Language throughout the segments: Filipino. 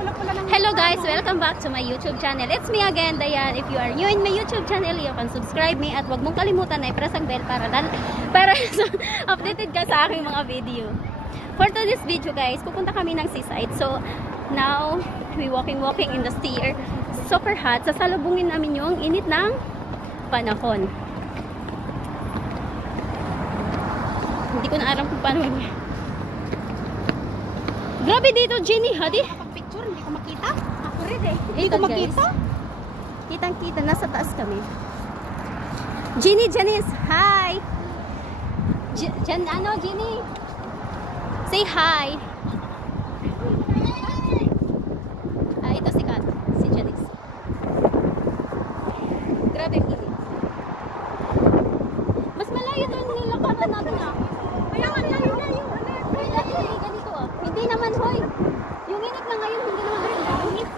Hello guys, welcome back to my YouTube channel. It's me again, Dayan. If you are new in my YouTube channel, you can subscribe me at wag mong kalimutan na i-press ang bell para updated ka sa aking mga video. For today's video guys, pupunta kami ng seaside. So now, we walking in the sea. Super hot. Sasalubungin namin yung init ng panahon. Hindi ko na alam kung paano yun. Grabe dito, Jenny, hadi. Picture, hindi ko makita. Ako rin eh. Hindi ko makita. Kitang-kita, nasa taas kami. Jenny, Janice, hi. Jenny? Say hi. Ito si Kat, si Janice. Grabe init. Mas malayo doon nilakaran natin ah. Kaya nga, layo. Ganito ah. Hindi naman, hoy. Yung init na ngayon, hindi naman ang init.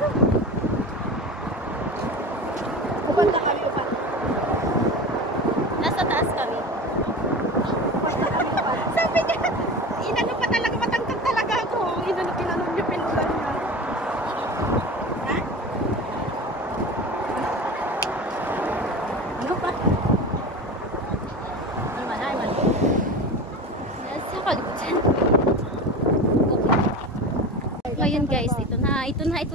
Upan na kami, upan. Nasa taas kami. Sabi niya, inano pa talaga, matangkad talaga ako. Inano niyo, pinulan na. Ha? Ano pa? Ay man. Nasa kalikutan. Ngayon guys, ito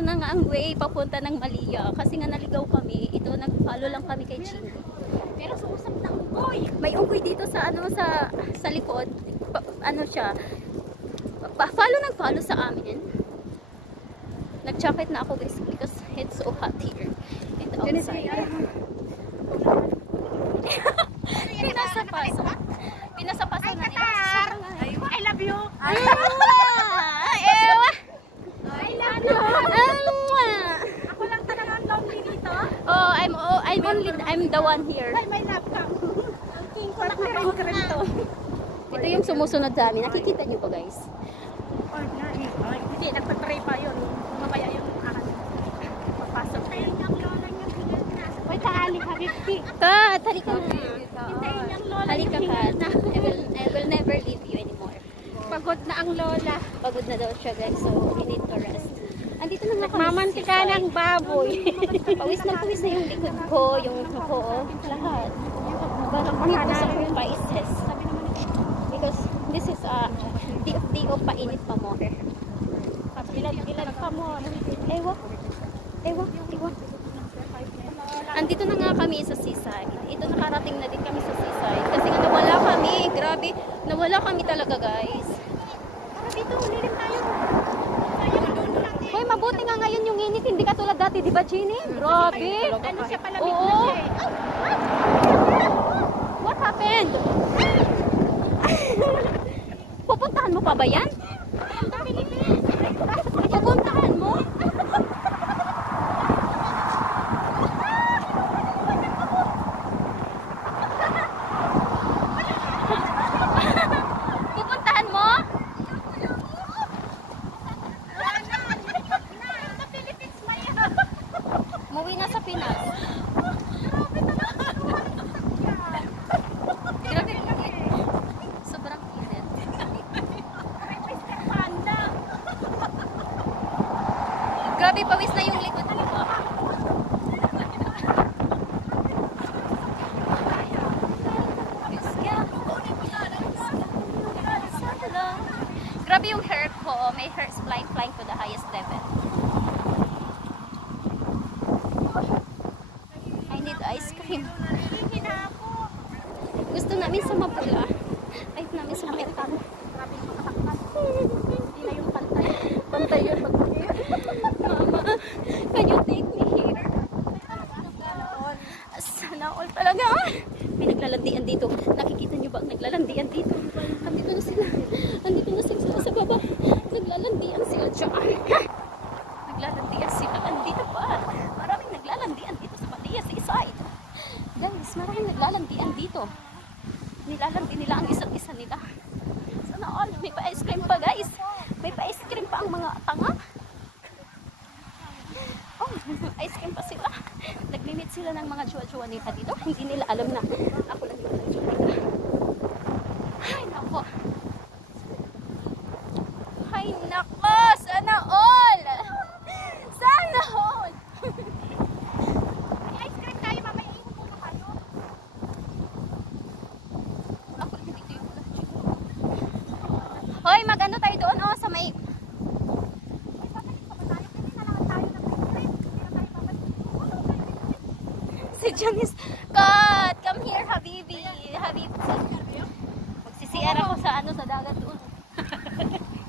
na nga ang way papunta ng Malia. Kasi nga naligaw kami. Ito, nag-follow lang kami kay Ching. Pero suusap na unggoy. May unggoy dito sa sa likod. Ano siya? Follow sa amin. Nag-jacket na ako guys because it's so hot here. And outside. Pinasapasan na nila. I love you. Ako lang talaga ang lonely dito. Oh, I'm the one here. Ay, may love ka. Ang king ko na to. Ito yung sumusunod sa amin. Nakikita niyo ba guys? Hindi, nagpapray pa yun. Mamaya yung akan. Papasok. Hintayin niyang lola niya. Uy, kaali, habibti. Kat, halika na. Hintayin niyang lola Halika niya. Kat. I will never leave you anymore. Pagod na ang lola. Pagod na daw siya guys, so we need to rest. Andito na nga kami. Mamantika ng baboy. Pawis na yung likod ko, yung ko, lahat. Parang need to sacrifices. Because this is di-o painit pa mo. Ilan pa mo. Ewa. Andito na nga kami sa seaside. Ito nakarating na din kami sa seaside. Kasi nga nawala kami. Grabe. Nawala kami talaga guys. Tara dito, lilim tayo. Hoy, mabuti nga ngayon yung init. Hindi ka tulad dati, di ba Jenny? Grabe. Ano siya palamig Oo. na siya eh. What happened? Pupuntahan mo pa ba yan? Pupuntahan mo? Pupuntahan mo? Umuwi na sa Pinas. Grabe init. Sobrang init. Grabe, pawis na yung likod ko. Grabe yung hair ko. May hair flying to the highest level. I need ice cream. Gusto namin sa mapula. Ayaw namin sa metal. Hindi na yung pantay. Pantay yun. Mama, can you take me here? Sana all talaga. May naglalandian dito. Nakikita nyo ba ang naglalandian dito? Andito na sila sa baba. Naglalandian sila dyan. Naglalandian sila. Andito pa. Maraming naglalandian dito sa Malia Seaside. Guys, maraming naglalandian dito. Nilalandi nila ang isa't isa nila. Sana all. May pa-ice cream pa guys. May pa-ice cream pa ang mga tanga. Oh, ice cream pa sila. Nagmimit sila ng mga jowa-jowa nila dito. Hindi nila alam na ako lang yung jowa nila. Ay, nako. Ay, nako. Sana all. Janice, cut! Come here, Habibi. Habibi. Magsisiyar ako sa ano, sa dagat doon.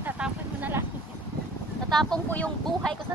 Tatapon mo na lang. Tatapon ko yung buhay ko sa